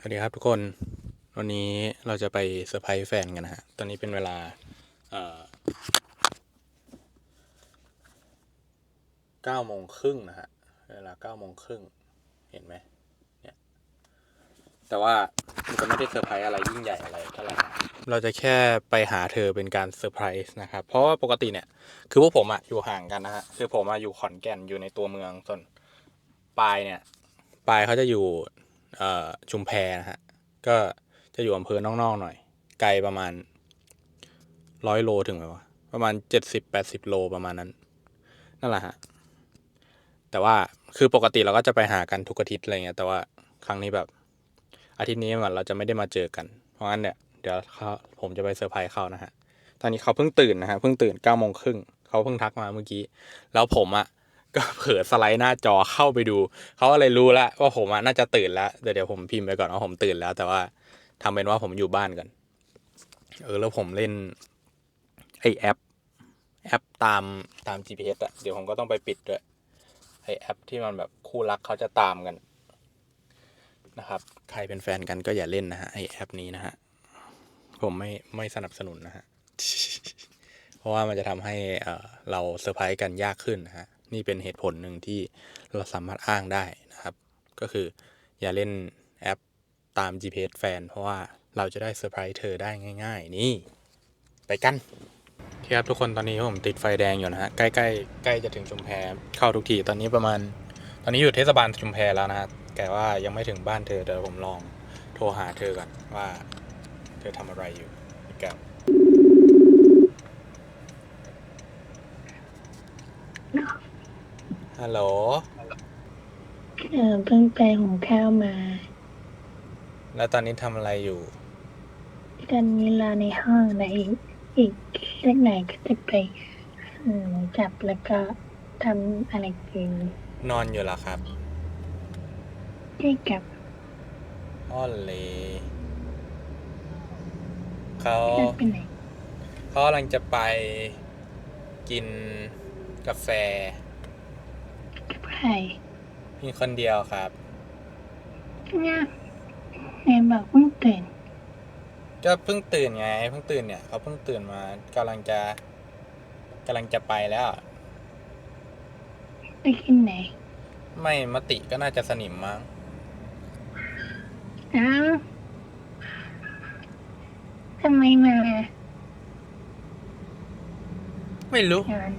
สวัสดีครับทุกคน วันนี้เราจะไปเซอร์ไพรส์แฟนกันนะฮะ ตอนนี้เป็นเวลาเอ่อเก้าโมงครึ่งนะฮะ เวลาเก้าโมงครึ่ง เห็นไหมเนี่ย แต่ว่ามันจะไม่ได้เซอร์ไพรส์อะไรยิ่งใหญ่อะไรเท่าไหร่ เราจะแค่ไปหาเธอเป็นการเซอร์ไพรส์นะครับ เพราะว่าปกติเนี่ย คือพวกผมอะอยู่ห่างกันนะฮะ คือผมอะอยู่ขอนแก่นอยู่ในตัวเมือง ส่วนปายเนี่ย ปายเขาจะอยู่ ชุมแพนะฮะ ก็จะอยู่อำเภอนอกๆหน่อย ไกลประมาณร้อยโลถึงไหมวะ ประมาณเจ็ดสิบแปดสิบโลประมาณนั้น นั่นแหละฮะ แต่ว่าคือปกติเราก็จะไปหากันทุกอาทิตย์อะไรเงี้ย แต่ว่าครั้งนี้แบบ อาทิตย์นี้เหมือนเราจะไม่ได้มาเจอกัน เพราะงั้นเนี่ยเดี๋ยวเขาผมจะไปเซอร์ไพรส์เขานะฮะ ตอนนี้เขาเพิ่งตื่นนะฮะ เพิ่งตื่นเก้าโมงครึ่ง เขาเพิ่งทักมาเมื่อกี้ แล้วผมอะ ก็เผลอสไลด์หน้าจอเข้าไปดู เขาก็เลยรู้แล้วว่าผมอะน่าจะตื่นแล้วเดี๋ยวเดี๋ยวผมพิมพ์ไปก่อนว่าผมตื่นแล้ว แต่ว่าทำเป็นว่าผมอยู่บ้านกันเออแล้วผมเล่นไอแอป แอปตามตาม GPS อะเดี๋ยวผมก็ต้องไปปิดด้วยไอแอปที่มันแบบคู่รักเขาจะตามกันนะครับ ใครเป็นแฟนกันก็อย่าเล่นนะฮะไอแอปนี้นะฮะผมไม่ไม่สนับสนุนนะฮะเพราะว่ามันจะทำให้เราเซอร์ไพรส์กันยากขึ้นนะฮะ นี่เป็นเหตุผลหนึ่งที่เราสามารถอ้างได้นะครับ ก็คืออย่าเล่นแอปตาม GPS แฟน เพราะว่าเราจะได้เซอร์ไพรส์เธอได้ง่าย ๆ นี่ ไปกันครับทุกคนตอนนี้ผมติดไฟแดงอยู่นะฮะ ใกล้ๆใกล้จะถึงชุมแพเข้าทุกทีตอนนี้ประมาณ ตอนนี้อยู่เทศบาลชุมแพแล้วนะฮะแต่ว่ายังไม่ถึงบ้านเธอเดี๋ยวผมลองโทรหาเธอก่อนว่า เธอทำอะไรอยู่ก้ว ฮัลโหล เออเพิ่งไปหุงข้าวมา แล้วตอนนี้ทำอะไรอยู่ ตอนนี้รอในห้องนะอีกอีกสักหน่อยก็จะไปอืมจับแล้วก็ทำอะไรกินนอนอยู่เหรอครับใช่กับอ้อนเลยเขานัดไปไหนเขากำลังจะไปกินกาแฟ กับใครมีคนเดียวครับเนี่ยไหนบอกเพิ่งตื่นก็เพิ่งตื่นไงเพิ่งตื่นเนี่ยเขาเพิ่งตื่นมากำลังจะกำลังจะไปแล้ว ไปกินไหนไม่มติก็น่าจะสนิมมั้งอ้าวทำไมมาไม่รู้ นอน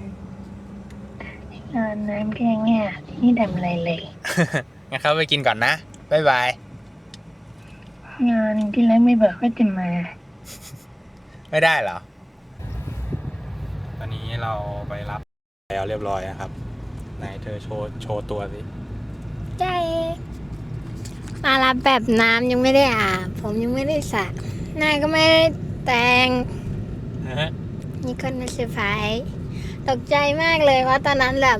นอนน้ำแค่เงี้ยนี่ดำอะไรเลยงั้นเขาไปกินก่อนนะบ๊ายบายนอนที่แล้วไม่บอกว่าจะมา ไม่ได้เหรอ ตอนนี้เราไปรับแล้วเรียบร้อยนะครับไหนเธอโชว์โชว์ตัวสิใช่มารับแบบน้ำยังไม่ได้อาบผมยังไม่ได้สระหน้าก็ไม่ได้แต่งมีคนมาเซอร์ไพรส์ ตกใจมากเลยว่าตอนนั้นแบบ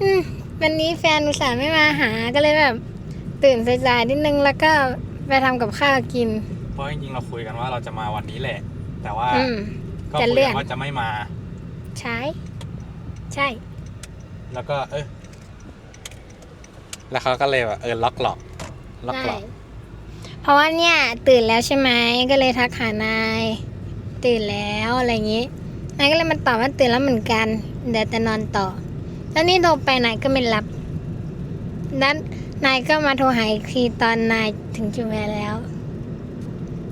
อืมวันนี้แฟนอุตส่าห์ไม่มาหาก็เลยแบบ ตื่นสายๆนิดนึงแล้วก็ไปทำกับข้าวกิน เพราะจริงๆเราคุยกันว่าเราจะมาวันนี้แหละ แต่ว่าอืมก็จะคุยเลื่กัอนนว่าจะไม่มา ใช่ ใช่ แล้วก็ เออแล้วเขาก็เลยแบบเออล็อกหลอกล็อกใช่หลอกเพราะว่าเนี่ย ตื่นแล้วใช่ไหมก็เลยทักหานาย ตื่นแล้วอะไรอย่างนี้ นายก็เลยมาตอบว่าตื่นแล้วเหมือนกัน เดี๋ยวจะนอนต่อแล้วนี่โทรไปนายก็ไม่รับนั้นนายก็มาโทรหาอีกทีตอนนายถึงจุฬาแล้ว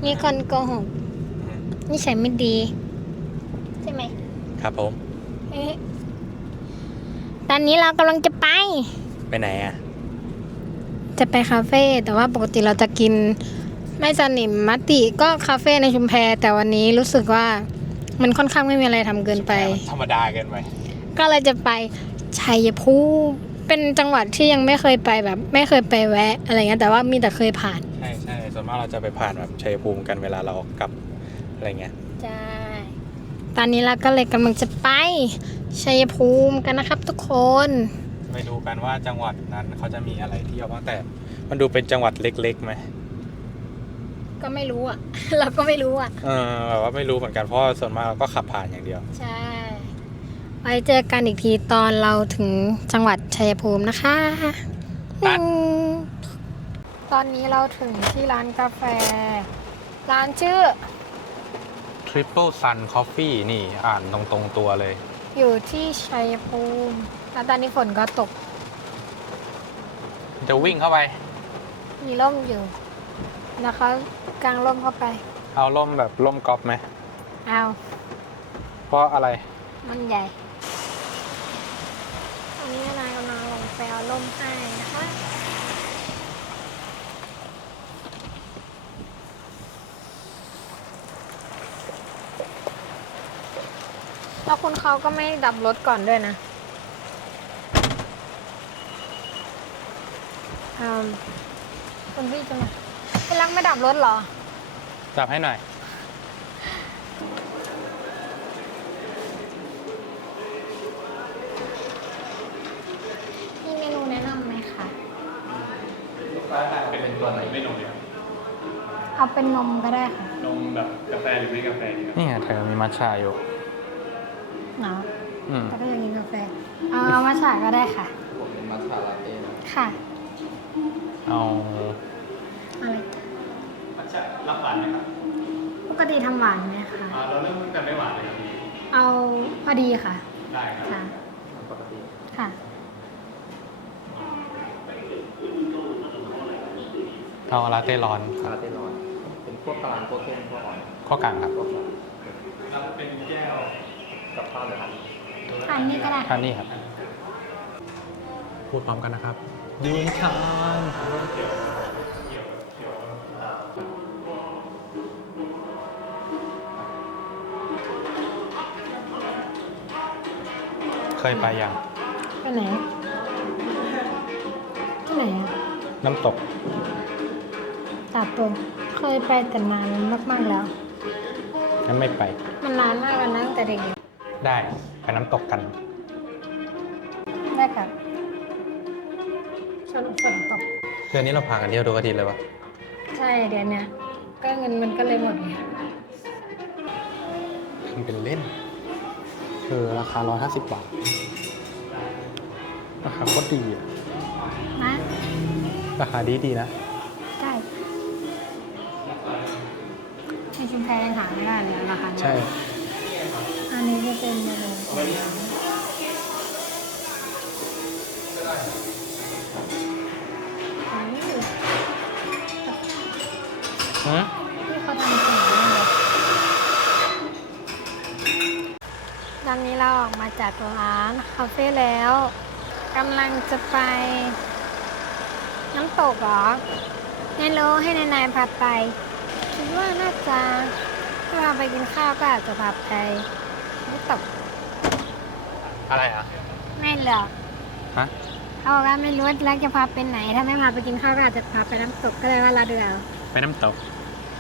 มีคนโกหกอืมนี่ใช่ไม่ดี ใช่ไหม ครับผม เอ๊ะตอนนี้เรากำลังจะไป ไปไหนอะ จะไปคาเฟ่แต่ว่าปกติเราจะกิน ไม่สนิมมัตติก็คาเฟ่ในชุมแพแต่วันนี้รู้สึกว่า มันค่อนข้างไม่มีอะไรทำเกินไป ธรรมดาเกินไป ก็เลยจะไปชัยภูมิเป็นจังหวัดที่ยังไม่เคยไปแบบ ไม่เคยไปแวะ อะไรเงี้ยแต่ว่ามีแต่เคยผ่าน ใช่ใช่ส่วนมากเราจะไปผ่านแบบชัยภูมิกันเวลาเรากลับอะไรเงี้ยใช่ตอนนี้เราก็เลยกำลังจะไปชัยภูมิกันนะครับทุกคนไปดูกันว่าจังหวัดนั้นเขาจะมีอะไรเที่ยวบ้างแต่ มันดูเป็นจังหวัดเล็กๆไหม ก็ไม่รู้อะ เราก็ไม่รู้อะ เออแบบว่าไม่รู้เหมือนกันเพราะว่าส่วนมากเราก็ขับผ่านอย่างเดียว ใช่ ไว้เจอกันอีกทีตอนเราถึงจังหวัดชัยภูมินะคะตัด อืมตอนนี้เราถึงที่ร้านกาแฟ ร้านชื่อ Triple Sun Coffee นี่อ่านตรงตรงๆตัวเลย อยู่ที่ชัยภูมิแล้วตอนนี้ฝนก็ตก จะวิ่งเข้าไป มีร่มอยู่แล้วเขากางร่มเข้าไป เอาล่มแบบล่มกอล์ฟไหม เอาเพราะอะไร มันใหญ่ อันนี้นายกำลังลงไปเอาร่มให้นะคะ แล้วคุณเขาก็ไม่ดับรถก่อนด้วยนะอืมคุณพี่จะมา พี่รักไม่ดับรถเหรอ จับให้หน่อย มีเมนูแนะนำไหมคะ เป็นตัวไหนไม่นมเนี่ยเอาเป็นนมก็ได้ค่ะนมแบบกาแฟหรือไม่กาแฟดีครับนี่ไงเธอมีมัทฉะอยู่ เนาะอืม แต่ก็ยังกินกาแฟ เอามาฉาก็ได้ค่ะ ผมเป็นมัทฉะลาเต้นะค่ะ เอา อะไร มัทฉะรับหวานไหมครับปกติทำหวานไหมคะอ่าเราเริ่มกันไม่หวานเลยครับพี่เอาพอดีค่ะได้ครับค่ะปกติ ค่ะ เอาลาเต้ร้อนลาเต้ร้อน เป็นพวกกลางพวกเข้มพวกอ่อนข้อกลางครับพวกแบบรับเป็นแก้วกับข้าวเลยครับอันนี้ก็ได้ท่านนี่ครับ พูดพร้อมกันนะครับยูนิคอน เคยไปยังไปไหนที่ไหนอะน้ำตกตาดตัวเคยไปแต่นานมากๆแล้ว งั้นไม่ไปมันนานมากแล้วนะตั้งแต่เด็กได้ไปน้ำตกกัน ๆได้ค่ะสนุกฝนตกเดือนนี้เราพากันเที่ยวดูกระทิเลยวะใช่เดี๋ยวเนี้ยก็เงินมันก็เลยหมดไงทำเป็นเล่น คือราคา 150 บาท ราคาโคตรดีอะนะราคาดีดีๆนะได้ในชุมแพยังหาไม่ได้เลยราคานี้ใช่ อันนี้จะเป็นเมนูของ ตอนนี้เราออกมาจากร้านคาเฟ่แล้วกำลังจะไป น้ำตกเหรอไม่รู้ให้นายนายพาไป คิดว่าน่าจะถ้าเราไปกินข้าวก็อาจจะพาไปน้ำตกอะไรอะ ไม่หรอกฮะเขาบอกว่าไม่รู้ว่ารักจะพาไปไหน ถ้าไม่พาไปกินข้าวก็อาจจะพาไปน้ำตกก็เลยว่าเราเดือไปน้ำตก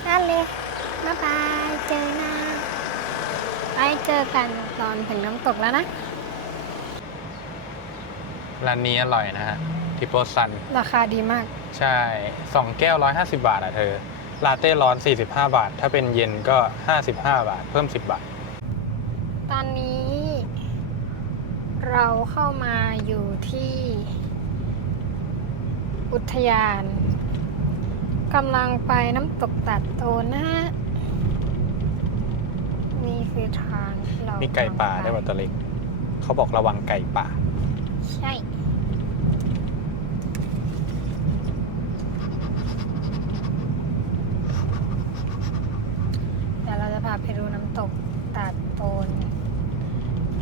นั่นเลยบ๊ายบายเจอนะ ไปเจอกันตอนถึงน้ำตกแล้วนะร้านนี้อร่อยนะฮะทิปโปซัน ราคาดีมาก ใช่2แก้ว150บาทอะเธอ ลาเต้ร้อน45บาท ถ้าเป็นเย็นก็55บาท เพิ่ม10บาท ตอนนี้ เราเข้ามาอยู่ที่ อุทยานกำลังไปน้ำตกตัดโตนนะฮะ นี่คือทางที่เรามีไก่ป่าำลังได้วยว่ะตัวเล็ก เขาบอกระวังไก่ป่า ใช่ เดี๋ยวเราจะพาไปดูน้ำตกตาดโตน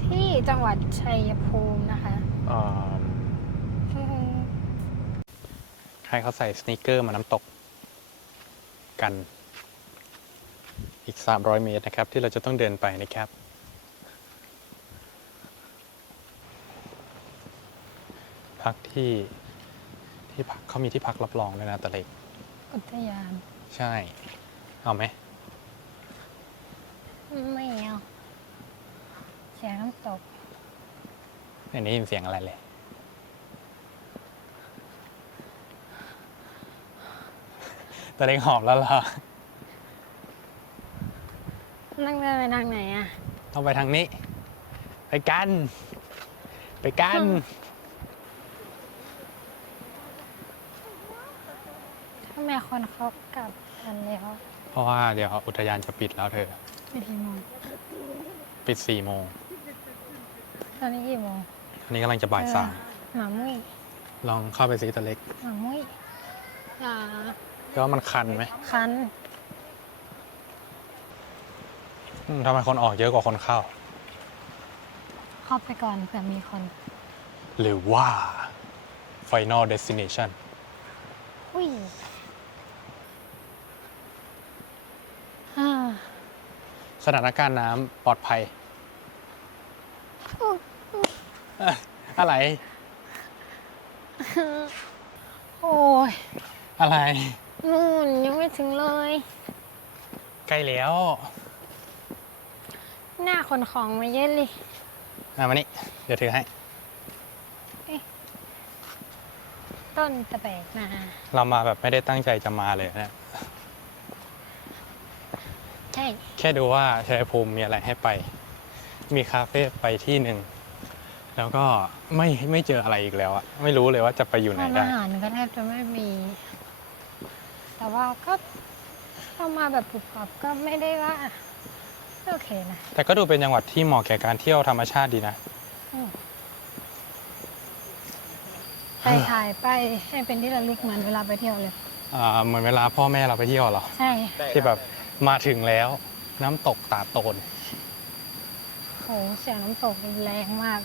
ที่จังหวัดชัยภูมินะคะอ่าให้เขาใส่สนีกเกอร์มาน้ำตก กัน อีก 300 เมตรนะครับ ที่เราจะต้องเดินไปนะครับ พักที่ที่พักเขามีที่พักรับรองด้วยนะตะเล็กอุทยาน ใช่ เอาไหมไม่เอาเสียงน้ำตกไม่ได้ยินเสียงอะไรเลย ตะเล็กหอบแล้วเหรอ นั่งเดินไปทางไหนอะต้องไปทางนี้ ไปกัน ไปกันคนเขากลับกันแล้วเพราะว่าเดี๋ยวอุทยานจะปิดแล้วเธอไปกี่โมงปิดสี่โมงตอนนี้กี่โมงอันนี้กำลังจะบ่ายสามหมามุ้ยลองเข้าไปซีตัวเล็กหมามุ้ยอย่าก็ว่ามันคันไหมคัน อืมทำไมคนออกเยอะกว่าคนเข้า เข้าไปก่อนเผื่อมีคน หรือว่า Final Destination อุ้ยอ่าสถานการณ์น้ำปลอดภัยเอ่ออะไร โอ้ยอะไร นู่นยังไม่ถึงเลย ใกล้แล้ว หน้าคนของมาเยอะเลยอะมานี่ เดี๋ยวถือให้ ต้นตะแบกนาเรามาแบบไม่ได้ตั้งใจจะมาเลยนะใช่ แค่ดูว่าชัยภูมิมีอะไรให้ไป มีคาเฟ่ไปที่หนึ่ง แล้วก็ไม่ไม่เจออะไรอีกแล้วอะไม่รู้เลยว่าจะไปอยู่ไหนร้านได้ อาหารก็แทบจะไม่มี แต่ว่าก็เรามาแบบปรับปรับก็ไม่ได้ว่า โอเคนะแต่ก็ดูเป็นจังหวัดที่เหมาะแก่การเที่ยวธรรมชาติดีนะ ไปถ่ายไปให้เป็นที่ระลึกเหมือนเวลาไปเที่ยวเลย อ่าเหมือนเวลาพ่อแม่เราไปเที่ยวเหรอ ใช่ ที่แบบมาถึงแล้ว น้ำตกตาดโตน โหเสียงน้ำตกแรงมาก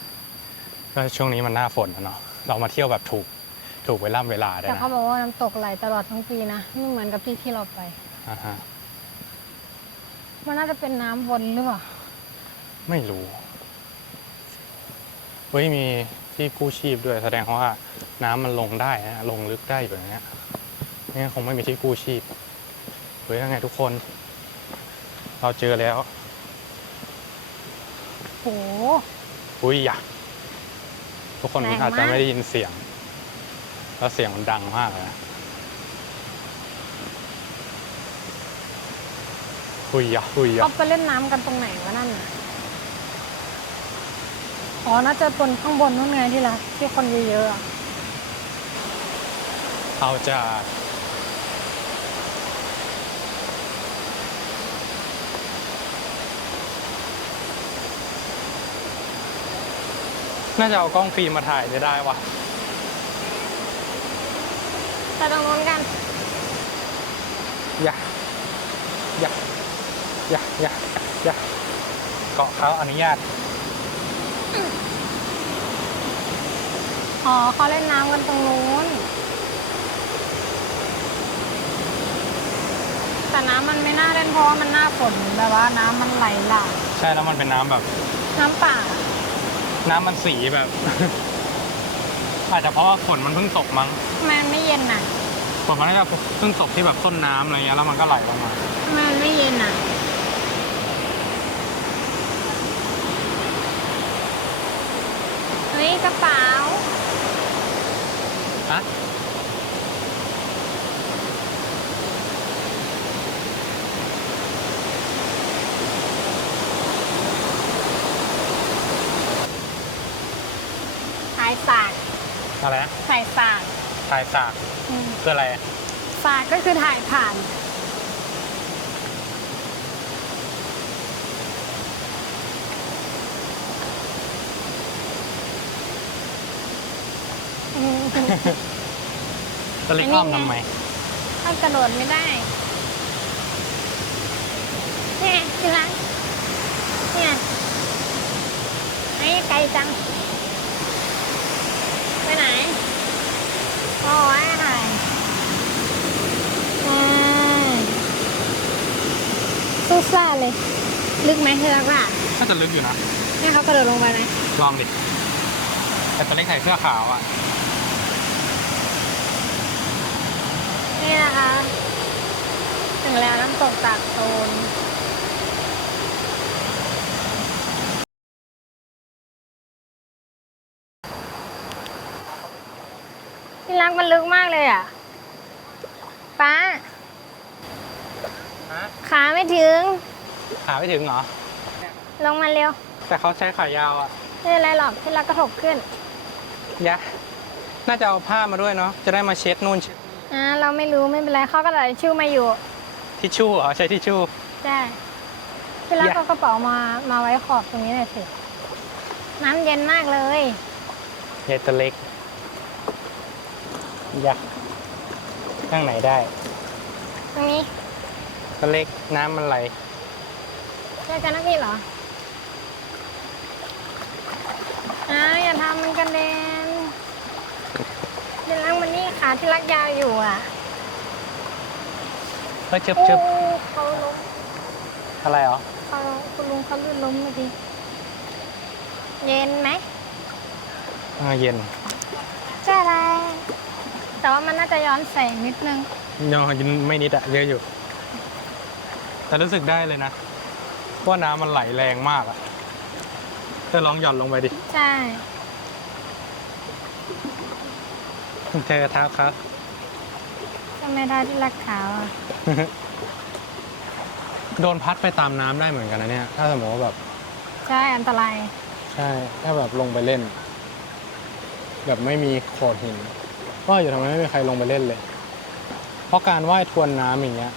ก็ช่วงนี้มันหน้าฝนนะเนาะเรามาเที่ยวแบบถูกถูกเวลาเวลาได้แต่นะเขาบอกว่าน้ำตกไหลตลอดทั้งปีนะไม่เหมือนกับที่ที่เราไป อ่าฮะ มันน่าจะเป็นน้ำวนหรือเปล่า ไม่รู้ เฮ้ยมีที่กู้ชีพด้วยแสดงว่าน้ำมันลงได้นะลงลึกได้อยู่อย่างเงี้ยไม่งั้นคงไม่มีที่กู้ชีพ เฮ้ยยังไงทุกคน เราเจอแล้วโห อุ้ยอยากทุกคนแรงมาก อาจจะไม่ได้ยินเสียง แล้วเสียงมันดังมากเลยนะ หุยยะหุยยะเขาไปเล่นน้ำกันตรงไหนวะนั่นน่ะอ๋อ น่าจะบนข้างบนนู่นไงที่ละที่คนเยอะๆอะเอาจะน่าจะเอากล้องฟิล์มมาถ่ายจะได้วะไปตรงนู้นกัน อย่าอย่า อย่าอย่าอย่าเกาะเขาอนุญาต อ๋อเขาเล่นน้ำกันตรงนู้น แต่น้ำมันไม่น่าเล่นเพราะว่ามันหน้าฝนแบบว่าน้ำมันไหลหลากใช่แล้วมันเป็นน้ำแบบ น้ำป่า น้ำมันสีแบบ อาจจะเพราะว่าฝนมันเพิ่งตกมั้งทำไมมันไม่เย็นน่ะฝนมันน่าจะเพิ่งตกที่แบบต้นน้ำอะไรเงี้ยแล้วมันก็ไหลลงมาทำไมมันไม่เย็นน่ะ เฮ้ยกระเป๋าฮะสายสากอะไรนะสายสากถ่ายสากอืมคืออะไรอะสากก็คือถ่ายผ่าน จะเล็กอันนี้อ้อมไงทำไมถ้ากระโดดไม่ได้เนี่ยที่รักเนี่ยไอ้ไกลจัง ไปไหนอ๋อไอ้หายอ่าสู้ซ่าเลย ลึกไหมเธอรักว่าน่าจะลึกอยู่นะเนี่ยเขากระโดดลงไปไหมลองดิแต่ตัวเล็กใส่เสื้อขาวอะ นี่นะคะถึงแล้วน้ำตกตากโตนที่รักมันลึกมากเลยอะ ป้า ฮะขาไม่ถึง ขาไม่ถึงเหรอ ลงมาเร็ว แต่เขาใช้ขายาวอะไม่เป็นไรหรอกที่รักก็ถกขึ้น ยะ น่าจะเอาผ้ามาด้วยเนาะ จะได้มาเช็ดนู่นเช็ดนี่ อ่าเราไม่รู้ไม่เป็นไรเขาก็เลยชื่อมาอยู่ทิชชู่เหรอใช้ทิชชู่ได้ที่รักอย่า เอากระเป๋ามามาไว้ขอบตรงนี้หน่อยสิน้ำเย็นมากเลยเยตัวเล็กอยากข้างไหนได้ ตรงนี้ตัวเล็กน้ำมันไหลใช่กันนะพี่เหรออ่าอย่าทำมันกระเด็น ที่รักวันนี้ขาที่รักยาวอยู่อะเฮ้ยชึบโอ้ชึบเขาล้มอะไรเหรอเขาคุณลุงเขาลื่นล้มเมื่อกี้เย็นไหมอ่าเย็นใช่แล้วแต่ว่ามันน่าจะย้อนแสงนิดนึงยังไม่นิดอะเยอะอยู่ แต่รู้สึกได้เลยนะว่าน้ำมันไหลแรงมากอะเธอลองหย่อนลงไปดิ ใช่ เธอเท้าครับก็ไม่ได้ที่รักขาวอะโดนพัดไปตามน้ำได้เหมือนกันนะเนี่ย ถ้าสมมติว่าแบบ ใช่อันตรายใช่ ถ้าแบบลงไปเล่น แบบไม่มีโขดหิน ก็อยู่ทำไมไม่มีใครลงไปเล่นเลย เพราะการว่ายทวนน้ำอย่างเงี้ย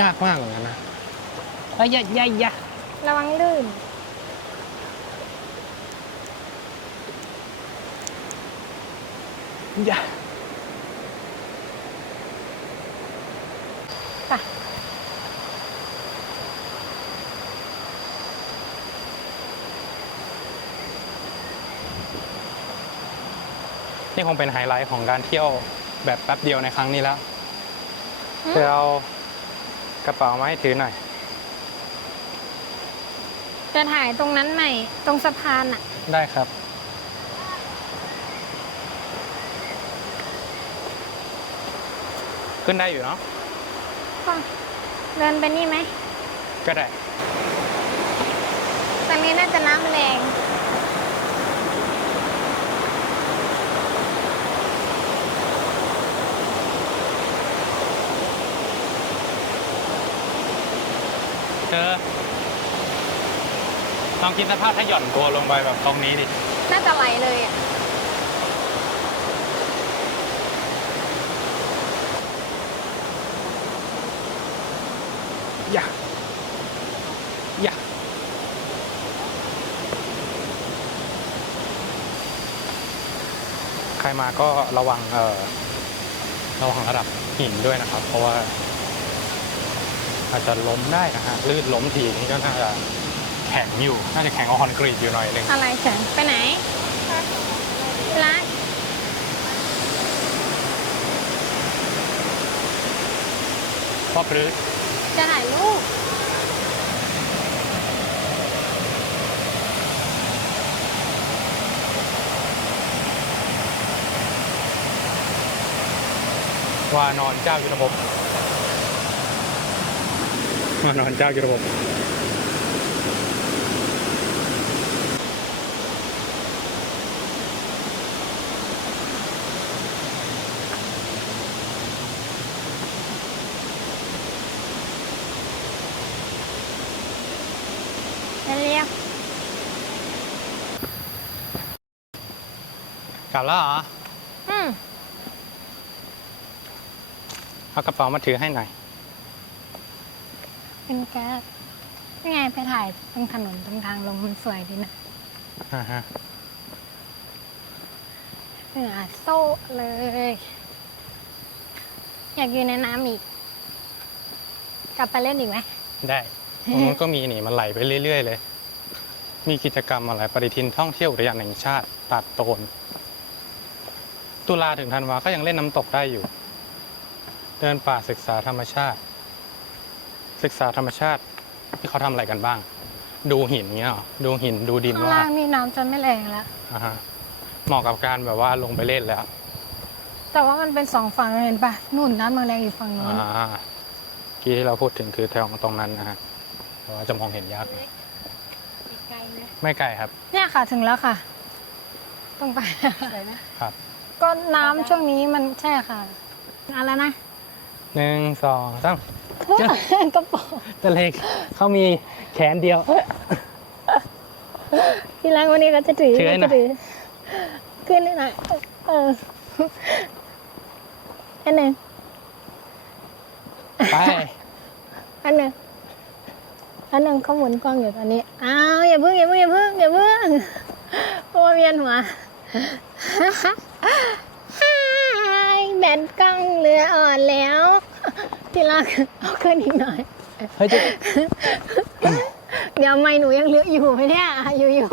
ยากมากเหมือนกันนะ เอ้ยยะยะยะระวังลื่นยะ นี่คงเป็นไฮไลท์ของการเที่ยวแบบแป๊บเดียวในครั้งนี้แล้วอืมเธอเอากระเป๋ามาให้ถือหน่อย จะถ่ายตรงนั้นใหม่ ตรงสะพานอะ ได้ครับ ขึ้นได้อยู่เนาะก็เดินไปนี่ไหมก็ได้ ตรงนี้น่าจะน้ำแรง เธอลองคิดสภาพถ้าหย่อนตัวลงไปแบบตรงนี้ดิ น่าจะไหลเลยอะ อย่า อย่า ใครมาก็ระวังเอ่อระวังระดับหินด้วยนะครับ เพราะว่า อาจจะล้มได้นะฮะลื่นล้มทีนี่ก็น่าจะแข็งอยู่ น่าจะแข็งกว่าคอนกรีตอยู่หน่อยหนึงอะไรเฉินไปไหนร้านเพราะพรื้จะถ่ายรูปวานอนเจ้ายุทธภพ วานอนเจ้ายุทธภพเรียกกลับแล้วเหรอ อืม เอากระเป๋ามาถือให้หน่อย เป็นแก๊สนี่ไงไปถ่ายตรงถนนตรงทางลงมันสวยดีนะอ่าฮะเหนือโซ่เลย อยากอยู่ในน้ำอีก กลับไปเล่นอีกไหม ได้ตรงนู้นก็มีนี่มันไหลไปเรื่อย ๆ เลย มีกิจกรรมอะไรปฏิทินท่องเที่ยวอุทยานแห่งชาติตัดโตน ตุลาถึงธันวาก็ยังเล่นน้ำตกได้อยู่ เดินป่าศึกษาธรรมชาติ ศึกษาธรรมชาติที่เขาทำอะไรกันบ้าง ดูหินเงี้ยเหรอดูหินดูดินข้างว่าล่างนี่น้ำจะไม่แรงแล้ว อ่าฮะเหมาะกับการแบบว่าลงไปเล่นแล้วแต่ว่ามันเป็นสองฝั่งเห็นปะนู่นน้ำมันแรงอยู่ฝั่งนู้นอ่าที่ที่เราพูดถึงคือแถวตรงนั้นนะฮะแต่ว่าจะมองเห็นยากหน่อยไกลเลยไม่ไกลครับ เนี่ยค่ะถึงแล้วค่ะ ตรงไปครับก็น้ำช่วงนี้มันใช่ค่ะอะไรนะ หนึ่งสองสามกระเป๋าตัวเล็กเขามีแขนเดียว ที่ร้านวันนี้ก็จะถือถือให้หน่จะอยถือขึ้นนิดหน่อยเอออันหนึ่งไปอันหนึ่งอันหนึ่งเขาหมุนกล้องอยู่ตอนนี้อ้าวอย่าเพิ่งอย่าเพิ่งอย่าเพิ่งอย่าเพิ่งโอ้เวียนหัวแบตก ล้องเหลืออ่อนแล้วที่รักเอาขึ้นอีกหน่อย เฮ้ยจะเดี๋ยวไม่หนูยังเหลืออยู่ไหมเนี่ยอยู่อยู่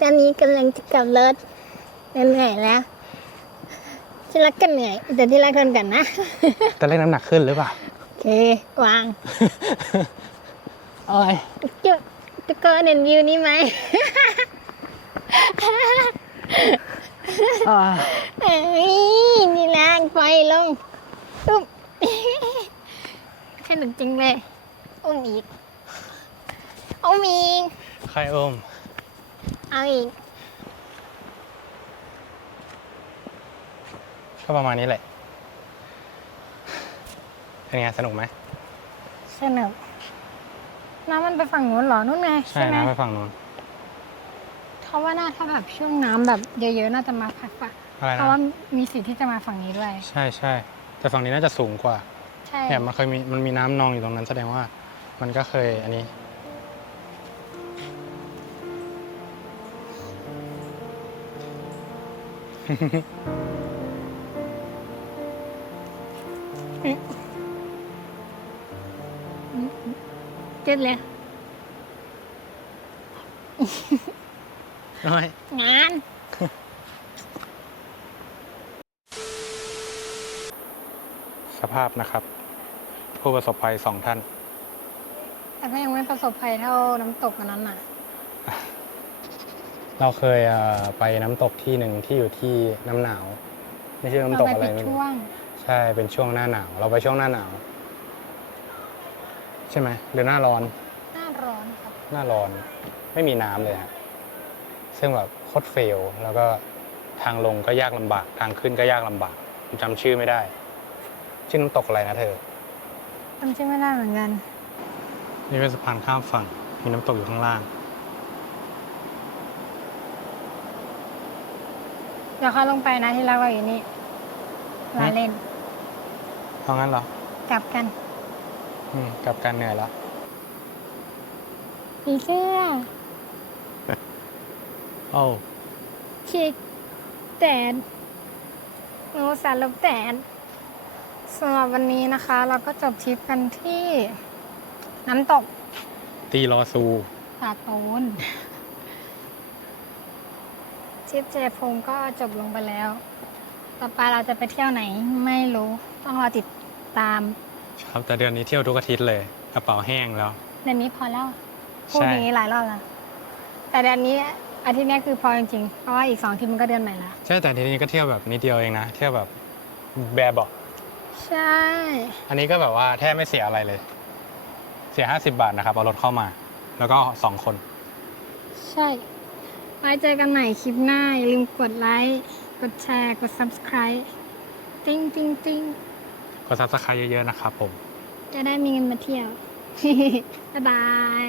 ตอนนี้กำลังจะกลับรถเหนื่อยแล้วที่รักก็เหนื่อยแต่ที่รักทนกันนะจะเล่นน้ำหนักขึ้นหรือเปล่าโอเควางโอ้ยจุดตะโกนเห็นวิวนี้ไหม อ่าเอ้ยนี่แรงไฟลงอุ้มสนุกจริงเลยอุ้มอีกอุ้มอีกใครอมเอาอีกก็ประมาณนี้แหละ เป็นไงสนุกไหมสนุกน้ำมันไปฝั่งนู้นเหรอนู่นไงใช่ใช่ไหม นะไปฝั่งนู้น เขาว่าน่าถ้าแบบช่วงน้ำแบบเยอะๆน่าจะมาพักปะอะไรเพนะ ราะว่ามีสิทธิ์ที่จะมาฝั่งนี้ด้วย ใช่ใช่แต่ฝั่งนี้น่าจะสูงกว่าใช่เนี่ยมันเคยมีมันมีน้ำนองอยู่ตรงนั้นแสดงว่า มันก็เคยอันนี้เจ็ดเลย โอ้ยงานสภาพนะครับ ผู้ประสบภัยสองท่าน แต่ก็ยังไม่ประสบภัยเท่าน้ำตกอันนั้นน่ะ เราเคยเอ่อไปน้ำตกที่หนึ่งที่อยู่ที่น้ำหนาว ไม่ใช่น้ำตเรากไปอะไรปิดไม่รู้ช่วง ใช่เป็นช่วงหน้าหนาว เราไปช่วงหน้าหนาว ใช่ไหมหรือหน้าร้อน หน้าร้อนครับ หน้าร้อน ไม่มีน้ำเลยฮะ ซึ่งแบบโคตรเฟล แล้วก็ทางลงก็ยากลำบาก ทางขึ้นก็ยากลำบากผมจำชื่อไม่ได้ ชื่อน้ำตกอะไรนะเธอจำชื่อไม่ได้เหมือนกัน นี่เป็นสะพานข้ามฝั่ง มีน้ำตกอยู่ข้างล่าง เดี๋ยวเขาลงไปนะที่รักเราอยู่นี่ลาเล่นเพราะงั้นเหรอ กลับกัน อืม กลับการเหนื่อยแล้วผีเสื้อ โอ้าชิคแดดโนสารลบแดดสำหรับวันนี้นะคะ เราก็จบทริปกันที่ น้ำตกตีรอซู ตาโตนทริปเจพงก็จบลงไปแล้ว ต่อไปเราจะไปเที่ยวไหนไม่รู้ ต้องรอติดตาม ครับแต่เดือนนี้เที่ยวทุกอาทิตย์เลย กระเป๋าแห้งแล้ว เดือนนี้พอแล้วพูดใช่ อย่างนี้หลายรอบแล้วแต่เดือนนี้ อาทิตย์นี้คือพอจริงๆ เพราะว่าอีกสองอาทิตย์มันก็เดือนใหม่ละใช่แต่ทีนี้ก็เที่ยวแบบนิดเดียวเองนะ เที่ยวแบบแบบบอก ใช่ อันนี้ก็แบบว่าแทบไม่เสียอะไรเลย เสีย 50 บาทนะครับ เอารถเข้ามา แล้วก็สองคน ใช่ไว้เจอกันใหม่คลิปหน้า อย่าลืมกดไลค์กดแชร์กด subscribe ติ้งติ้งติ้งกดซับสไครต์เยอะๆนะครับผม จะได้มีเงินมาเที่ยว บ๊ายบาย